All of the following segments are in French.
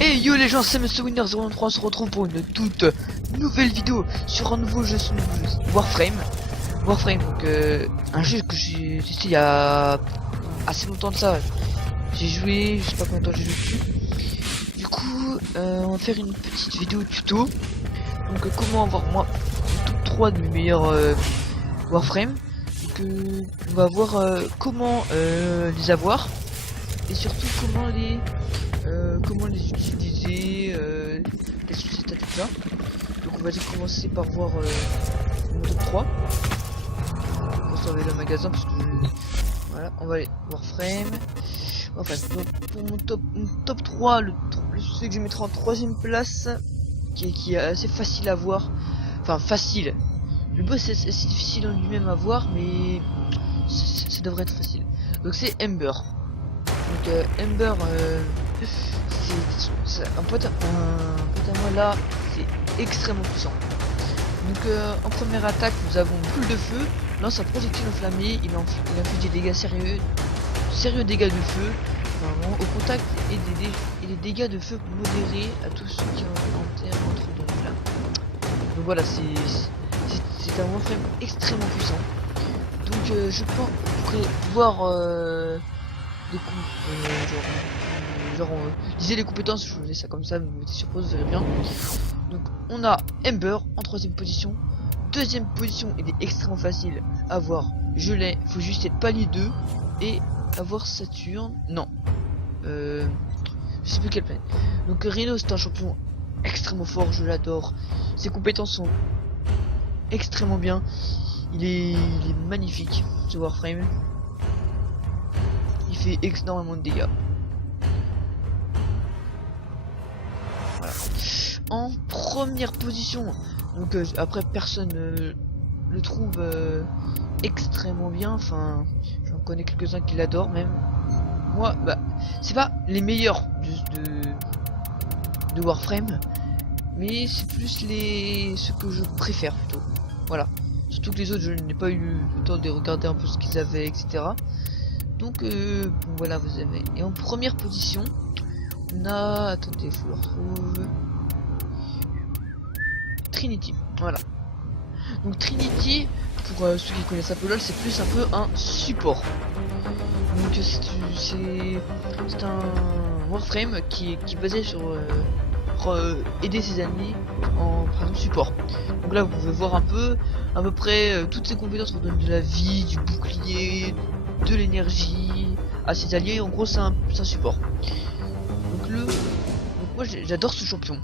Et yo les gens, c'est Monsieur Winner 013, on se retrouve pour une toute nouvelle vidéo sur un nouveau jeu sur Warframe. Warframe, donc un jeu que j'ai testé il y a assez longtemps de ça. J'ai joué, je sais pas combien de temps j'ai joué dessus. Du coup, on va faire une petite vidéo tuto. Donc comment avoir moi toutes 3 de mes meilleurs Warframe. Donc on va voir comment les avoir et surtout comment les utiliser, quels sont ces stats et tout ça. Donc on va déjà commencer par voir mon top 3. On va sauver le magasin parce que voilà, on va aller Warframe. Enfin pour mon top 3, celui que je mettrai en 3ème place, qui est assez facile à voir. Enfin facile. Le boss est assez difficile en lui-même à voir, mais ça devrait être facile. Donc c'est Ember. Donc Ember, c'est un pote à moi là, c'est extrêmement puissant. Donc en première attaque, nous avons boule de feu, lance un projectile enflammé, il inflige des dégâts sérieux dégâts de feu, vraiment, au contact et des dégâts de feu modérés à tous ceux qui entrent dans le flamme. Donc voilà, c'est un Warframe extrêmement puissant. Donc je pense qu'on pourrait voir des coups, lisez les compétences, je faisais ça comme ça, mais vous mettez sur pause, vous verrez bien. Donc on a Ember en 3ème position. 2ème position, il est extrêmement facile à voir. Je l'ai, faut juste être palier 2 et avoir Saturne. Non, je sais plus quelle planète. Donc Rhino, c'est un champion extrêmement fort, je l'adore. Ses compétences sont extrêmement bien. Il est magnifique ce Warframe. Il fait énormément de dégâts. Voilà. En première position, donc après personne le trouve extrêmement bien. Enfin, j'en connais quelques-uns qui l'adorent même. Moi, bah, c'est pas les meilleurs de Warframe, mais c'est plus ceux que je préfère plutôt. Voilà. Surtout que les autres, je n'ai pas eu le temps de regarder un peu ce qu'ils avaient, etc. Donc bon, voilà, vous avez. Et en première position, on a. Attendez, faut le retrouver. Trinity. Voilà. Donc Trinity, pour ceux qui connaissent un peu LoL, c'est plus un peu un support. Donc c'est un Warframe qui est basé sur aider ses ennemis en par exemple support. Donc là vous pouvez voir un peu à peu près toutes ses compétences redonnent de la vie, du bouclier, de l'énergie à ses alliés. En gros c'est un support. Donc moi j'adore ce champion.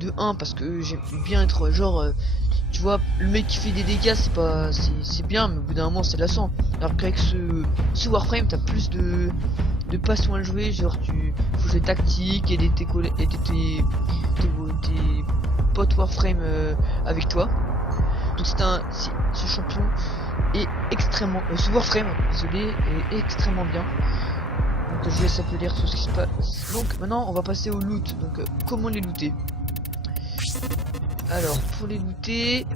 De 1 parce que j'aime bien être genre tu vois, le mec qui fait des dégâts c'est bien, mais au bout d'un moment c'est lassant. Alors qu'avec ce Warframe t'as plus de passions à jouer, genre faut jouer tactique et tes potes Warframe avec toi. Donc ce champion est extrêmement ce Warframe, désolé, est extrêmement bien. Donc je laisse un peu lire tout ce qui se passe. Donc maintenant on va passer au loot. Donc comment les looter. Alors pour les looter,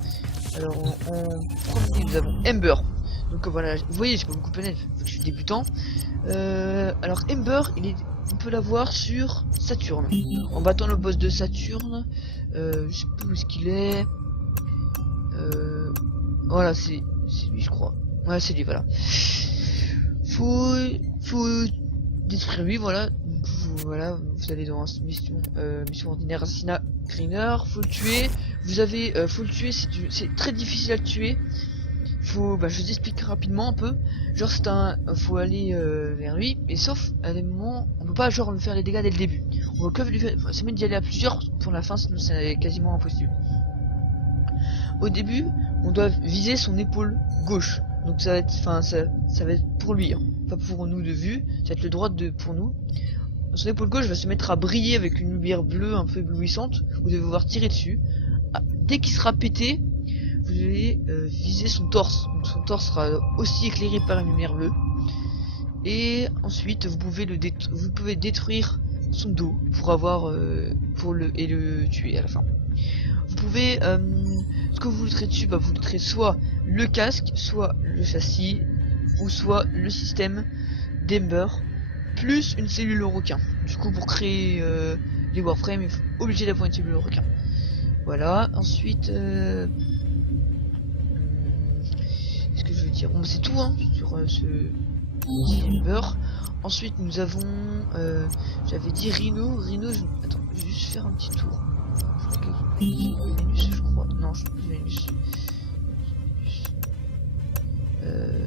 alors en premier nous avons Ember. Donc voilà, vous voyez j'ai pas beaucoup de planètes, je suis débutant. Alors Ember, on peut l'avoir sur Saturne. En battant le boss de Saturne, je sais plus où est-ce qu'il est. Voilà, c'est lui je crois. Ouais c'est lui, voilà. Faut détruire lui, voilà. Voilà, vous allez dans mission ordinaire assassinat Greener, faut le tuer. Faut le tuer, c'est très difficile à le tuer. Je vous explique rapidement un peu. Genre faut aller vers lui, et sauf à des moments, on peut pas genre lui faire les dégâts dès le début. On va que lui faire, c'est mieux d'y aller à plusieurs pour la fin, sinon c'est quasiment impossible. Au début, on doit viser son épaule gauche. Donc ça va être, ça va être pour lui, hein. Pas pour nous de vue, ça va être le droit pour nous. Son épaule gauche va se mettre à briller avec une lumière bleue un peu éblouissante. Vous devez pouvoir tirer dessus. Dès qu'il sera pété, vous allez viser son torse. Donc son torse sera aussi éclairé par une lumière bleue. Et ensuite, vous pouvez détruire son dos pour avoir et le tuer à la fin. Vous pouvez ce que vous looterez dessus, vous looterez soit le casque, soit le châssis, ou soit le système d'Ember. plus une cellule requin. Du coup, pour créer les Warframes, il faut obligé d'avoir une cellule requin. Voilà. Ensuite, qu'est-ce que je veux dire? Bon, c'est tout hein, sur ce Timber. Ensuite, nous avons, j'avais dit Rhino. Attends, je vais juste faire un petit tour. Vénus, je crois. Non, je crois que Vénus.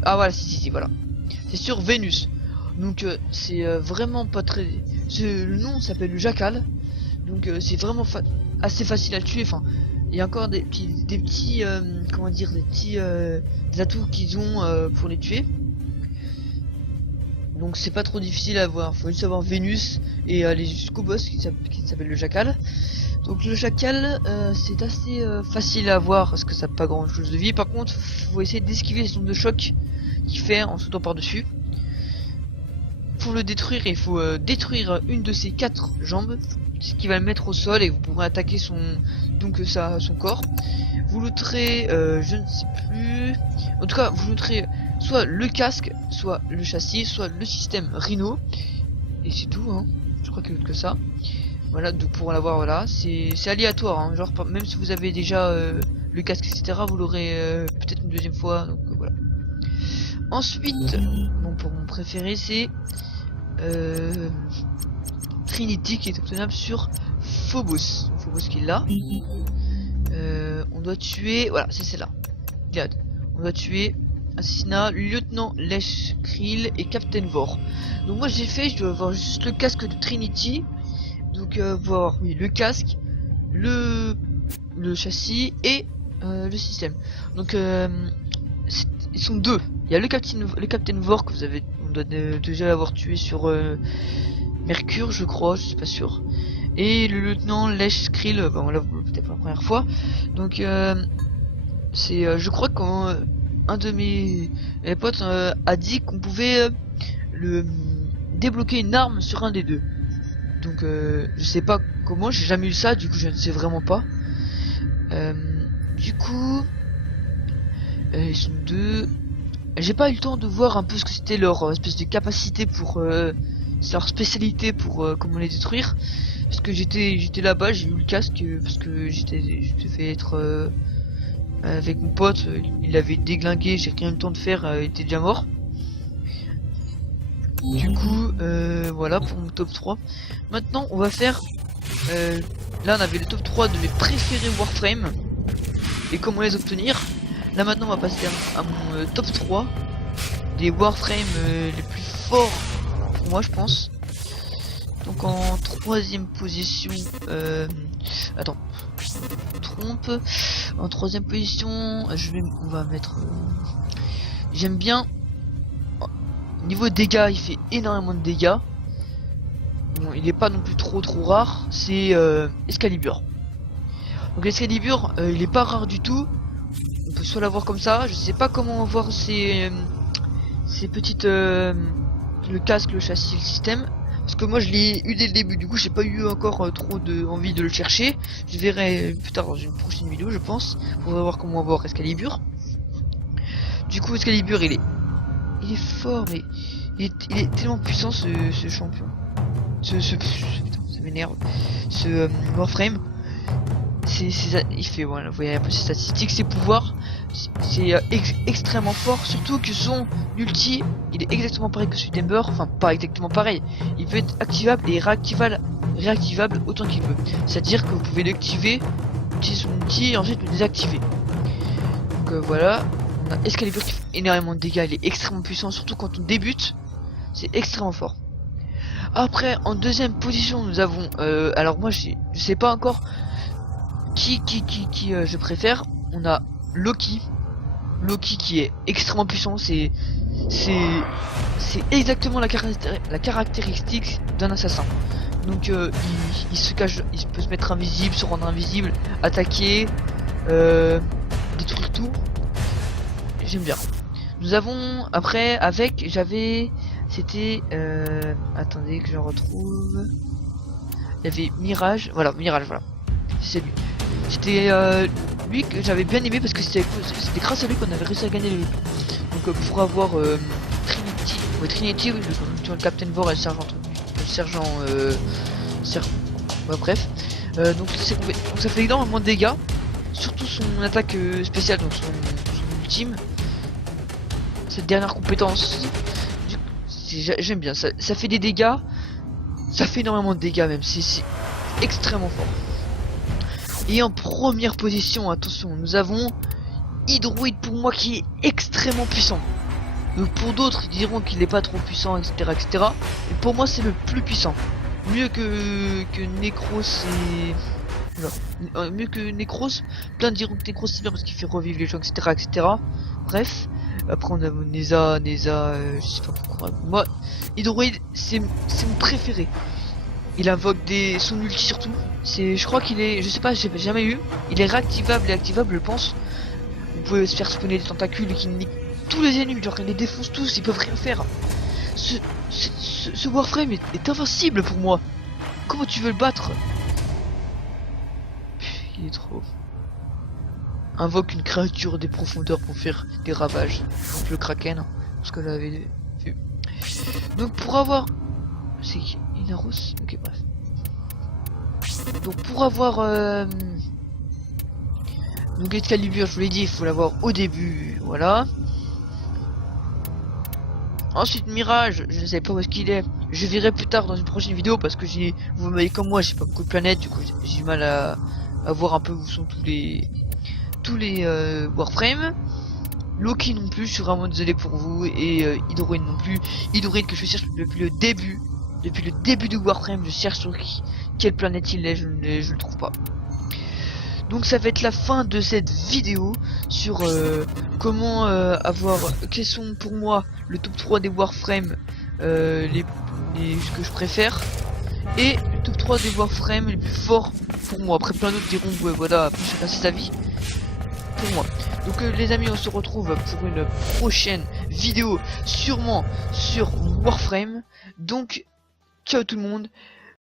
Ah voilà, si, voilà. C'est sur Vénus. Donc c'est vraiment pas très. Le nom s'appelle le jacal. Donc c'est vraiment assez facile à tuer. Enfin, il y a encore des petits comment dire, des petits des atouts qu'ils ont pour les tuer. Donc c'est pas trop difficile à voir. Faut juste avoir Vénus et aller jusqu'au boss qui s'appelle le jacal. Donc le jacal c'est assez facile à voir parce que ça n'a pas grand chose de vie. Par contre faut essayer d'esquiver les ondes de choc qu'il fait en sautant par dessus. Pour le détruire il faut détruire une de ses 4 jambes, ce qui va le mettre au sol et vous pourrez attaquer son corps. Vous looterez je ne sais plus. En tout cas vous looterez soit le casque, soit le châssis, soit le système Rhino. Et c'est tout hein. Je crois qu'il y a que ça. Voilà, donc pour l'avoir, voilà, c'est aléatoire, hein, genre même si vous avez déjà le casque, etc., vous l'aurez peut-être une deuxième fois, donc voilà. Ensuite, bon, pour mon préféré, c'est Trinity qui est obtenable sur Phobos. Phobos qui est là. On doit tuer, voilà, c'est celle-là. Regarde, on doit tuer assassinat, lieutenant Lesh Krill et Captain Vor. Donc moi je dois avoir juste le casque de Trinity. Donc voir oui le casque, le châssis et le système. Donc ils sont deux. Il y a le Captain Vor que on doit déjà l'avoir tué sur Mercure, je crois, je suis pas sûr. Et le lieutenant Lesh Krill, bon là peut-être pour la première fois. Donc c'est je crois qu'un de mes potes a dit qu'on pouvait débloquer une arme sur un des deux. Donc je sais pas comment, j'ai jamais eu ça, du coup je ne sais vraiment pas. Du coup ils sont deux. J'ai pas eu le temps de voir un peu ce que c'était leur espèce de capacité pour leur spécialité pour comment les détruire. Parce que j'étais là-bas, j'ai eu le casque parce que j'étais fait être avec mon pote, il avait déglingué, j'ai rien eu le temps de faire, il était déjà mort. Du coup, voilà pour mon top 3. Maintenant, on va faire... là, on avait le top 3 de mes préférés Warframe. Et comment les obtenir. Là, maintenant, on va passer à mon top 3 des Warframe les plus forts pour moi, je pense. Donc, en troisième position... attends, je me trompe. En troisième position, on va mettre... j'aime bien... Niveau dégâts, il fait énormément de dégâts. Bon, il est pas non plus trop rare. C'est Excalibur. Donc Excalibur, il est pas rare du tout. On peut soit l'avoir comme ça. Je sais pas comment voir ces petites le casque, le châssis, le système. Parce que moi je l'ai eu dès le début. Du coup, j'ai pas eu encore trop envie de le chercher. Je verrai plus tard dans une prochaine vidéo, je pense, pour voir comment avoir Excalibur. Du coup, Excalibur, il est fort, mais il est tellement puissant ce champion. Putain, ça m'énerve. Ce Warframe, il fait voilà, vous voyez un peu ses statistiques, ses pouvoirs, c'est extrêmement fort. Surtout que son ulti, il est exactement pareil que celui d'Ember, enfin pas exactement pareil. Il peut être activable et réactivable autant qu'il veut. C'est-à-dire que vous pouvez l'activer, utiliser son ulti et ensuite le désactiver. Donc voilà. Excalibur qui fait énormément de dégâts, il est extrêmement puissant, surtout quand on débute, c'est extrêmement fort. Après, en deuxième position, nous avons, alors moi je sais pas encore qui je préfère. On a Loki qui est extrêmement puissant, c'est exactement la caractéristique d'un assassin. Donc il se cache, il peut se mettre invisible, se rendre invisible, attaquer, détruire tout. J'aime bien. Nous avons après c'était attendez que je retrouve. Il y avait Mirage, voilà, c'est lui. C'était lui que j'avais bien aimé parce que c'était grâce à lui qu'on avait réussi à gagner le. Donc pour avoir Trinity, oui, le Captain Vor et le sergent ouais, bref. Donc ça fait énormément de dégâts, surtout son attaque spéciale, donc son ultime, cette dernière compétence. J'aime bien ça, ça fait des dégâts, ça fait énormément de dégâts même, c'est extrêmement fort. Et en première position, attention, nous avons Hydroid, pour moi, qui est extrêmement puissant. Donc pour d'autres, ils diront qu'il n'est pas trop puissant, etc., etc. Et pour moi, c'est le plus puissant. Mieux que Necros et... Voilà. Mieux que Necros. Plein diront que Necros c'est bien parce qu'il fait revivre les gens, etc., etc. Bref. Après on a Neza, je sais pas pourquoi. Moi, Hydroid, c'est mon préféré. Il invoque son ulti surtout. Je crois qu'il est, je sais pas, j'ai jamais eu. Il est réactivable et activable, je pense. Vous pouvez se faire spawner des tentacules qui niquent tous les ennemis, genre ils les défoncent tous, ils peuvent rien faire. Ce Warframe est invincible pour moi. Comment tu veux le battre? Il est trop. Invoque une créature des profondeurs pour faire des ravages. Donc le Kraken, parce que là avait vu. Donc pour avoir... C'est Inaros? Ok, bref. Donc pour avoir... Donc Excalibur, je vous l'ai dit, il faut l'avoir au début, voilà. Ensuite Mirage, je ne sais pas où est-ce qu'il est. Je verrai plus tard dans une prochaine vidéo parce que vous voyez comme moi, j'ai pas beaucoup de planètes, du coup j'ai du mal à voir un peu où sont tous les Warframe. Loki non plus, je suis vraiment désolé pour vous, et Hydroid non plus. Hydroid que je cherche depuis le début du Warframe, je cherche sur quelle planète il est, je le trouve pas. Donc ça va être la fin de cette vidéo sur comment quels sont pour moi le top 3 des Warframe ce que je préfère, et le top 3 des Warframe les plus forts pour moi. Après plein d'autres diront ouais, voilà, après chacun ses avis. Pour moi. Donc les amis, on se retrouve pour une prochaine vidéo sûrement sur Warframe. Donc ciao tout le monde.